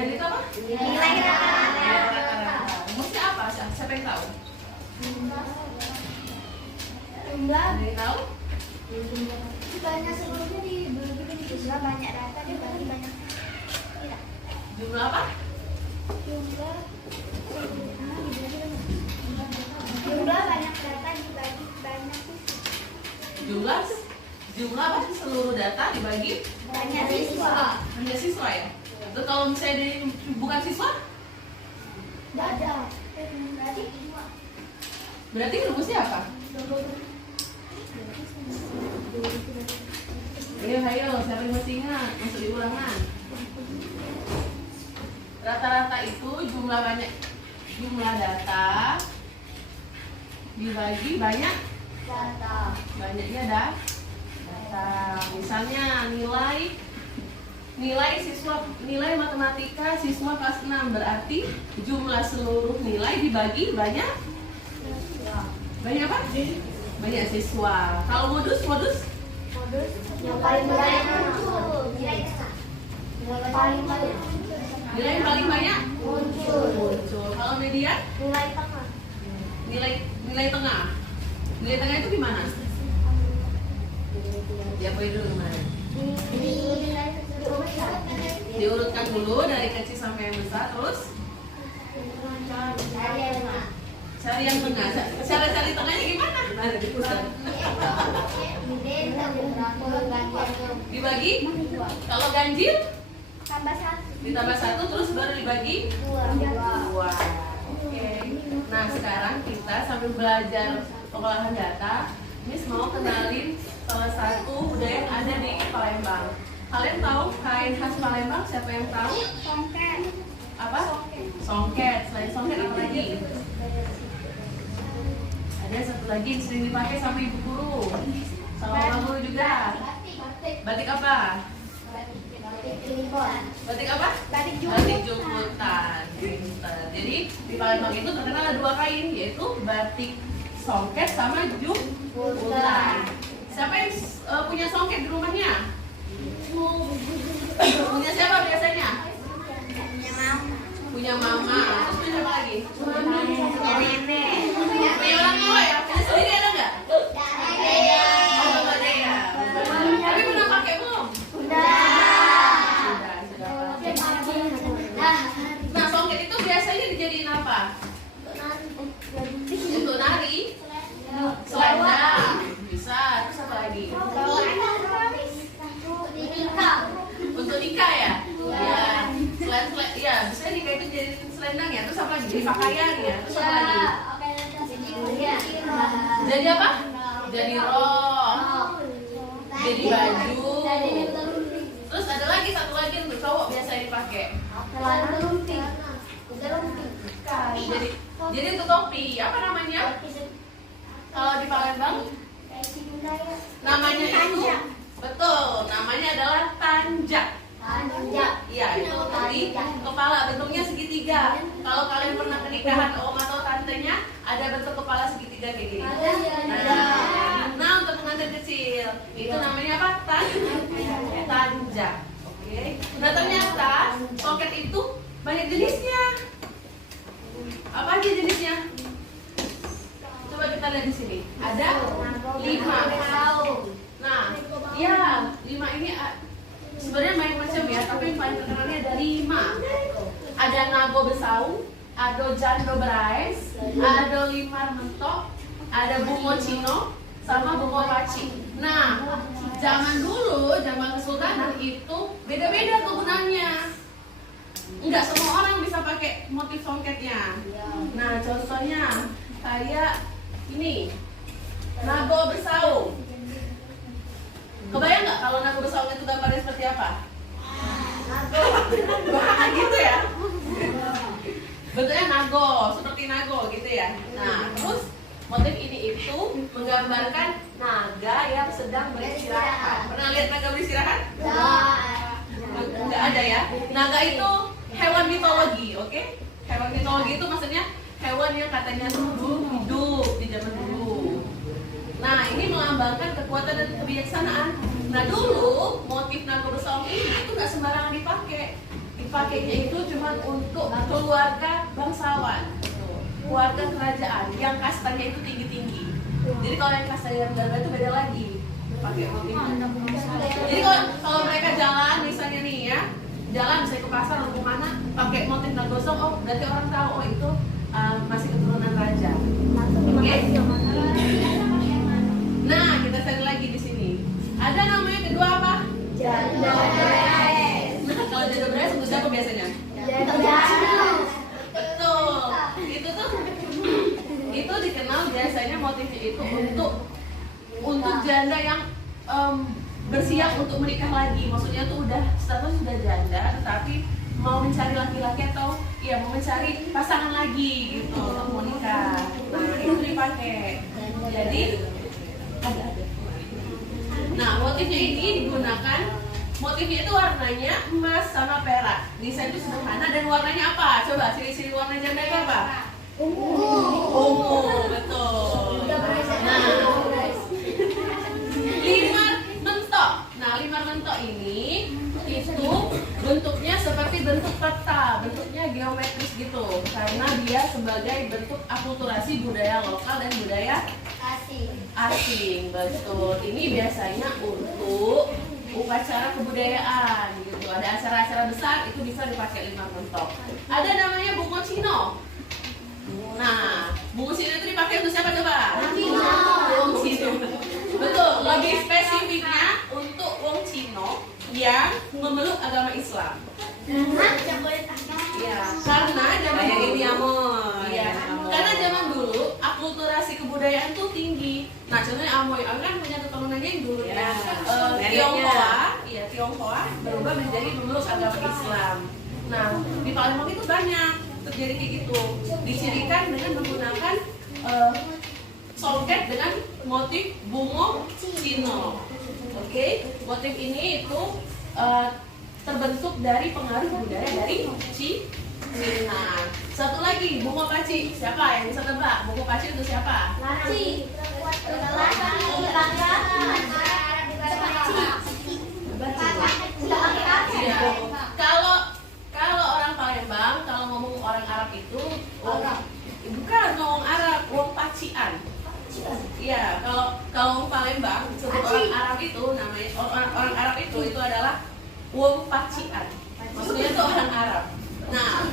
Dan itu apa? Nilai Rata-rata. Rumusnya apa? Siapa yang tahu? jumlah Ada yang tahu? banyak seluruhnya dibagi jumlah banyak data dibagi banyak tidak Jumlah apa? jumlah jumlah banyak data dibagi banyak Jumlah apa? Seluruh data dibagi banyak siswa hanya siswa ya? Terus kalau misalnya dari bukan siswa? tidak ada Berarti rumusnya apa? Ayo, siapa yang masih ingat? Masuk di ulangan. Rata-rata itu jumlah data dibagi banyak data banyaknya data. Misalnya nilai matematika siswa kelas 6 berarti jumlah seluruh nilai dibagi banyak apa? Banyak siswa. Kalau modus yang paling banyak muncul nilai paling banyak nilai yang paling banyak muncul. Kalau median nilai tengah nilai tengah. Nilai tengah itu gimana? Ya poin dulu gimana? Diurutkan dulu dari kecil sampai yang besar, terus cari yang tengah. Cara cari tengahnya gimana? Nah, di pusat. Dibagi? Kalau ganjil tambah satu ditambah 1 terus baru dibagi dua 2. Oke. Nah, sekarang kita sambil belajar pengolahan data, Miss mau kenalin salah satu budaya yang ada di Palembang. Kalian tahu kain khas Palembang? Siapa yang tahu? songket Apa? Songket. Selain songket apa lagi? Ada satu lagi yang sering dipakai sama ibu guru, sama bapak guru juga. Batik apa? Batik apa? Batik Jumputan. Jadi di Palembang itu terkenal ada 2 kain, yaitu batik songket sama jumputan. Siapa yang punya songket di rumahnya? Punya siapa biasanya? Punya mama. Terus punya siapa lagi? punya nenek Punya orang tua ya? Punya sendiri ada nggak? Oh, belum ada ya. Tapi pernah pakai belum? Sudah pakai. Nah, songket itu biasanya dijadiin apa? Untuk nari, selendang, bisa. Terus apa lagi? Untuk nikah ya? Ya. Ya, bisa nikah itu jadi selendang ya. Terus apa lagi? Jadi pakaian ya. Terus apa lagi? Jadi apa? Jadi rok. Jadi baju. Terus ada lagi satu lagi untuk cowok biasa dipakai. Jadi untuk topi, apa namanya? Kalau di Palembang namanya itu betul, namanya adalah tanjak. Iya, itu tadi kepala bentuknya segitiga. Kalau kalian pernah ke nikahan om atau tantenya, ada bentuk kepala segitiga kayak gini. Nah, untuk pengantin kecil, itu namanya apa? Tanjak. Oke. Nah, ternyata songket itu banyak jenisnya. Apa aja jenisnya? Coba kita lihat di sini. Ada 5. Nah, ya 5 ini sebenarnya banyak macam ya, tapi yang paling terkenalnya ada 5. Ada nago besaung, ada jando berais, ada limar mentok, ada bungo cino, sama bungo paci. Nah, zaman dulu, zaman kesultanan itu beda-beda kegunaannya. Enggak semua orang bisa pakai motif songketnya. Nah, contohnya kayak ini, nago besaung. Kebayang nggak kalau nago besaung itu gambarnya seperti apa? Wah, gitu ya. Bentuknya nago, seperti nago gitu ya. Nah, terus motif ini itu menggambarkan naga yang sedang beristirahat. Pernah lihat naga beristirahat? Enggak ada ya. Naga itu hewan mitologi, oke? Hewan mitologi itu maksudnya hewan yang katanya dulu hidup di zaman dulu. Nah, ini melambangkan kekuatan dan kebijaksanaan. Nah, dulu motif naga besaung ini itu nggak sembarangan dipakai. Itu dipakainya itu cuma untuk keluarga bangsawan, keluarga kerajaan yang kastanya itu tinggi-tinggi. Jadi kalau yang kasta yang rendah itu beda lagi pakai motifnya. Jadi kalau mereka jalan misalnya nih ya, jalan misalnya ke pasar atau kemana pakai motif nagosong, oh berarti orang tahu oh itu masih keturunan raja. Oke? Nah kita cari lagi di sini. Ada namanya kedua apa? Janda. Nah kalau janda beraya sebut siapa biasanya? Betul. Itu dikenal biasanya motifnya itu untuk janda yang bersiap untuk menikah lagi. Maksudnya tuh udah status sudah janda tetapi mau mencari laki-laki atau ya mau mencari pasangan lagi gitu untuk mau nikah. Nah itu dipakai. Jadi ada. Nah motifnya ini digunakan, motifnya itu warnanya emas sama perak. Desain itu sederhana dan warnanya apa? Coba ciri-ciri warna janda itu apa? Ungu, betul. Nah, limar mentok. Nah, limar mentok ini itu bentuknya seperti bentuk peta, bentuknya geometris gitu. Karena dia sebagai bentuk akulturasi budaya lokal dan budaya asing. Betul. Ini biasanya untuk upacara kebudayaan gitu. Ada acara-acara besar itu bisa dipakai limar mentok. Ada namanya bungo cino. Nah, bungo cino itu dipakai untuk siapa coba? Wong Cino. Betul, lebih spesifiknya untuk wong Cino yang memeluk agama Islam. Ya, karena zaman dulu karena zaman dulu akulturasi kebudayaan tuh tinggi. Nah, contohnya Amoy kan punya keturunannya yang dulu Tionghoa berubah menjadi memeluk agama Islam. Nah, di Palembang itu banyak terjadi kayak gitu. Dicirikan dengan menggunakan songket dengan motif bungo cino. Oke, motif ini itu terbentuk dari pengaruh budaya dari Cina. Satu lagi, bungo paci. Siapa yang bisa tebak? Bungo paci itu siapa? Iya. Kalau orang Palembang, kalau ngomong orang Arab itu bukan ngomong Arab, wong pacian. Iya, kalau Palembang sebut orang Arab itu namanya orang Arab itu adalah wong pacian. Maksudnya itu orang Arab. Nah,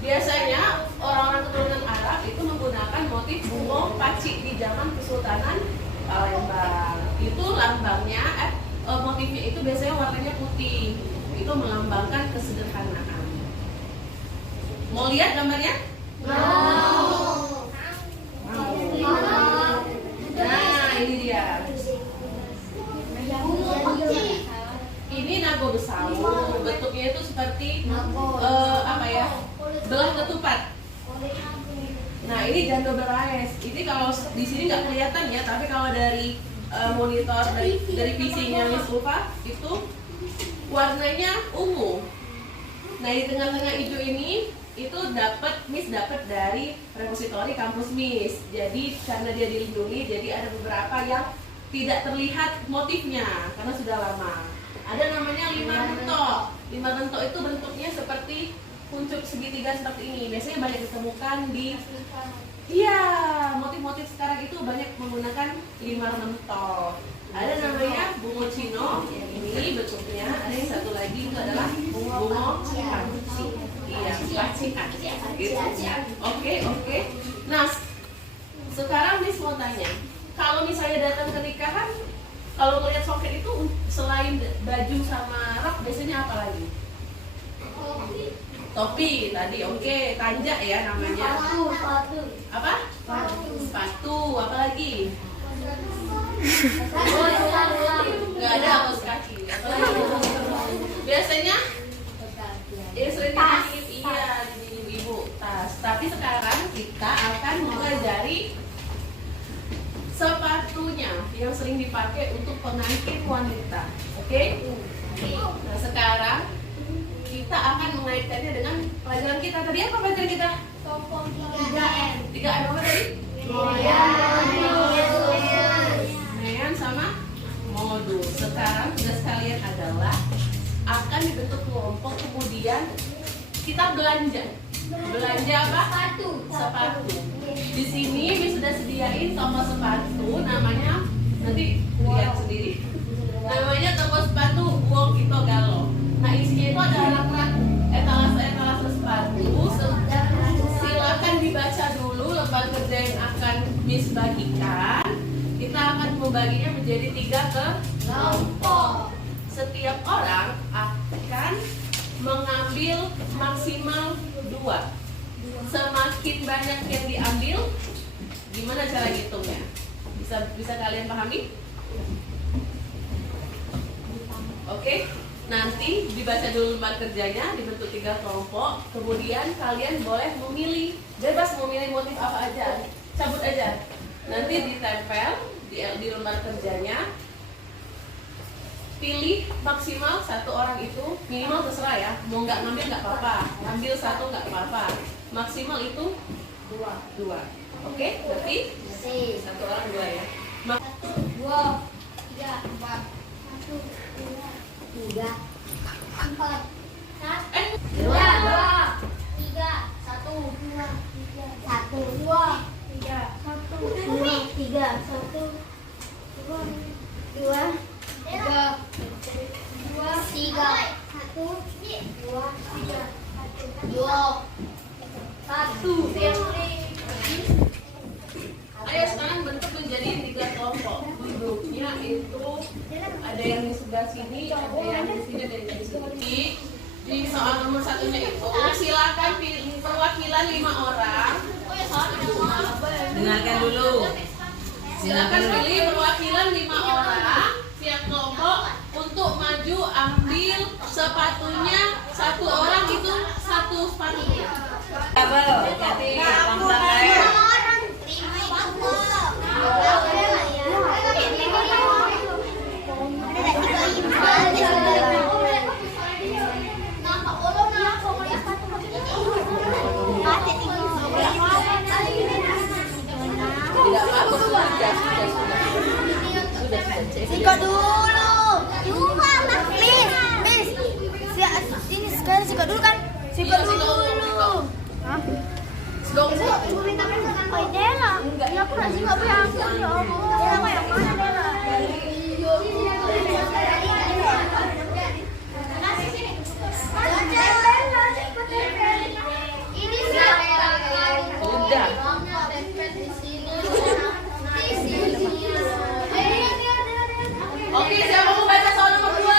biasanya orang-orang keturunan Arab itu menggunakan motif bungo paci di zaman Kesultanan Palembang. Itu lambangnya motifnya itu biasanya warnanya putih. Itu melambangkan kesederhanaan. Mau lihat gambarnya? Nah, ini dia. Ini nago besau. Bentuknya itu seperti belah ketupat. Nah, ini jando beraes. Ini kalau di sini nggak kelihatan ya, tapi kalau dari monitor dari PC-nya Miss Ulfa itu warnanya ungu. Nah, di tengah-tengah hijau ini itu Miss dapat dari repositori kampus Miss. Jadi karena dia dilindungi, jadi ada beberapa yang tidak terlihat motifnya karena sudah lama. Ada namanya limar mentok. Limar mentok itu bentuknya seperti kuncup segitiga seperti ini. Biasanya banyak ditemukan di motif-motif sekarang itu banyak menggunakan limar mentok. Ada namanya bungo cino, yang ini bentuknya. Ada yang satu lagi itu adalah bungo paci. Iya, pacian. Gitu. Oke. Nah, sekarang Miss mau tanya, kalau misalnya datang ke nikahan, kalau melihat songket itu selain baju sama rok, biasanya apa lagi? Topi tadi, oke. Tanjak ya namanya. Apa? Sepatu. Apa lagi? Nggak ada kaos kaki. Apa lagi? Biasanya sering di ibu tas. Tapi sekarang kita akan mempelajari sepatunya yang sering dipakai untuk pengantin wanita. Oke? Nah, sekarang kita akan mengaitkannya dengan pelajaran kita. Tadi apa pelajaran kita? 3M. 3M apa tadi? Mean sama modul. Sekarang tugas kalian adalah akan dibentuk kelompok, kemudian kita belanja. Belanja apa? Sepatu. Di sini Miss sudah sediain toko sepatu, namanya nanti lihat sendiri. Namanya toko sepatu Wong Kito Galo. Nah isinya itu ada rak-rak etalase sepatu. Silakan dibaca dulu lembar kerja yang akan Miss bagikan. Kita akan membaginya menjadi 3 kelompok. Setiap orang akan mengambil maksimal 2. Semakin banyak yang diambil, gimana cara ngitungnya? Bisa kalian pahami? Oke, nanti dibaca dulu lembar kerjanya, dibentuk 3 kelompok. Kemudian kalian boleh memilih, bebas memilih motif apa aja, cabut aja. Nanti ditempel di lembar kerjanya. Pilih maksimal 1 orang itu, minimal terserah ya, mau nggak ngambil nggak apa-apa, ambil 1 nggak apa-apa, maksimal itu 2. Oke, berarti 1 orang 2 ya. 1, 2, 3, 4, 1, 2, 3, 4, 2, 3, 1, 2, 1. Ayo sekarang bentuk menjadi 3 kelompok. Duduknya itu ada yang di sebelah sini, ada yang di sini, ada yang di sini. Di soal nomor 1-nya itu silakan pilih perwakilan 5 orang. Dengarkan dulu. Silakan pilih perwakilan 5 orang tiap kelompok untuk maju ambil sepatunya. 1 orang itu 1 sepatu. Kabel, jadi pelan-pelan aja. Tidak apa-apa, sudah. Sikat dulu. Miss. Ini sekarang sikat dulu kan? Sikat dulu. Hah? Dong, Ibu minta pesanan Koi Dela. Ya aku nasi nggak berangkat ya Allah. Dela yang mana Dela? Ini udah. Oke, siapa mau baca soal nomor 2?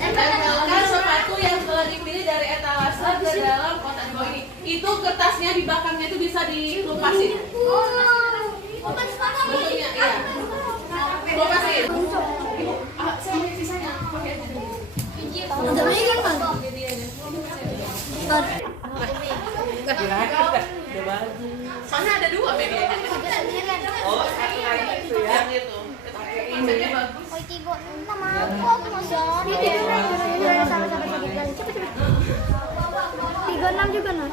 Tempelkan sepatu yang telah dipilih dari etalase ke dalam kotak di bawah ini. Itu kertasnya di belakangnya itu bisa dilupasin. Bentuknya, iya. Lupasin. Saya mau sisanya. Soalnya ada 2 medianya. Oh, satu lagi itu ya. Yang itu. Konsepnya bagus. Koi tiga sama aku masih ada. Sama-sama sedikit lagi. Cepet. 36 juga nah.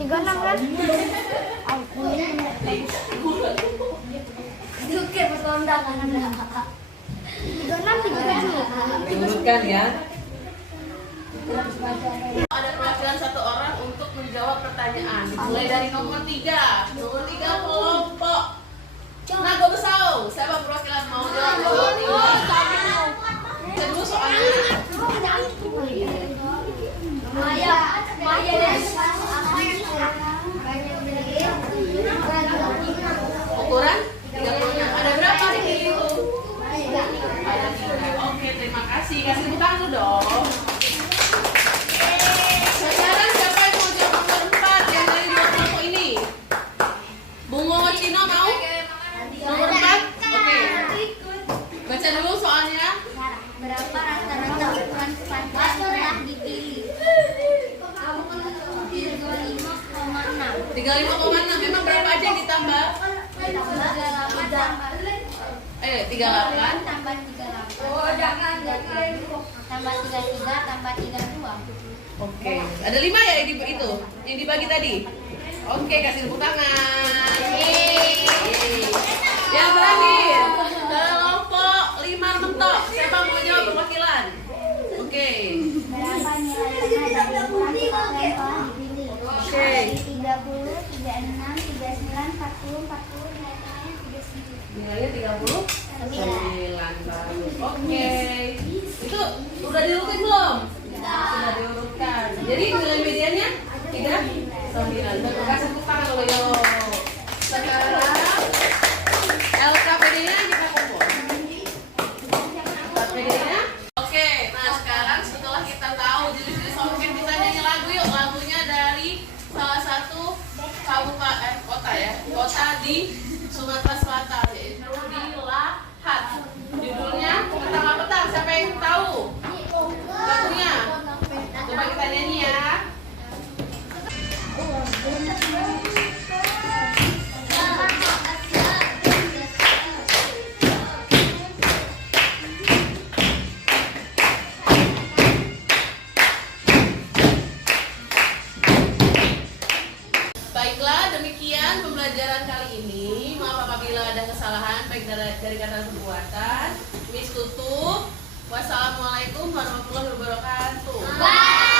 36 kan? Aku Duke perkondangan ada. 36 Turunkan ya. Ada perwakilan 1 orang untuk menjawab pertanyaan. Mulai dari nomor 3. Nomor 3 kelompok Nago Besau. Siapa perwakilan mau jawab nomor 3? Kedua soalnya. Ukuran 36. Ada berapa di sini itu? Ada 3. Oke, terima kasih. Kasih tepuk tangan dulu dong. Sekarang siapa yang mau jawab nomor 4 yang dari 2 kelompok ini? Bungo Cino mau? Nomor 4? Oke. Baca dulu soalnya. Berapa rata-rata ukuran sepatu yang telah dipilih? 35,6. Memang berapa aja yang ditambah? 38 tambah 38. Oh, jangan. Tambah 33 tambah 32. Oke. Ada 5 ya itu yang dibagi tadi? Oke, kasih tepuk tangan. Yeay. Yang terakhir, kelompok 5 mentok. Siapa mau jawab perwakilan? Oke. Berapa nilai tengah dari ukuran kotak telah dipilih? Oke. 30, 36, 39, 40, 40, nilai tengahnya 39. Nilainya 39. Bagus. Oke. Itu udah diurutin belum? Sudah diurutkan. Jadi nilai mediannya 39. Betul. Kasih tepuk tangan dulu yuk. Sekarang LKPD-nya kita kumpul. LKPD-nya. Oke. Nah sekarang setelah kita tahu jenis-jenis soket, kita nyanyi lagu yuk. Lagunya dari salah satu kabupaten kota ya. Kota di Sumatera Selatan, yaitu di Lahat. Judulnya Petang-Petang. Siapa yang tahu lagunya? Coba kita nyanyi ya. Baiklah, demikian pembelajaran kali ini. Maaf apabila ada kesalahan baik dari kata dan perbuatan. Miss tutup. Wassalamualaikum warahmatullahi wabarakatuh. Bye.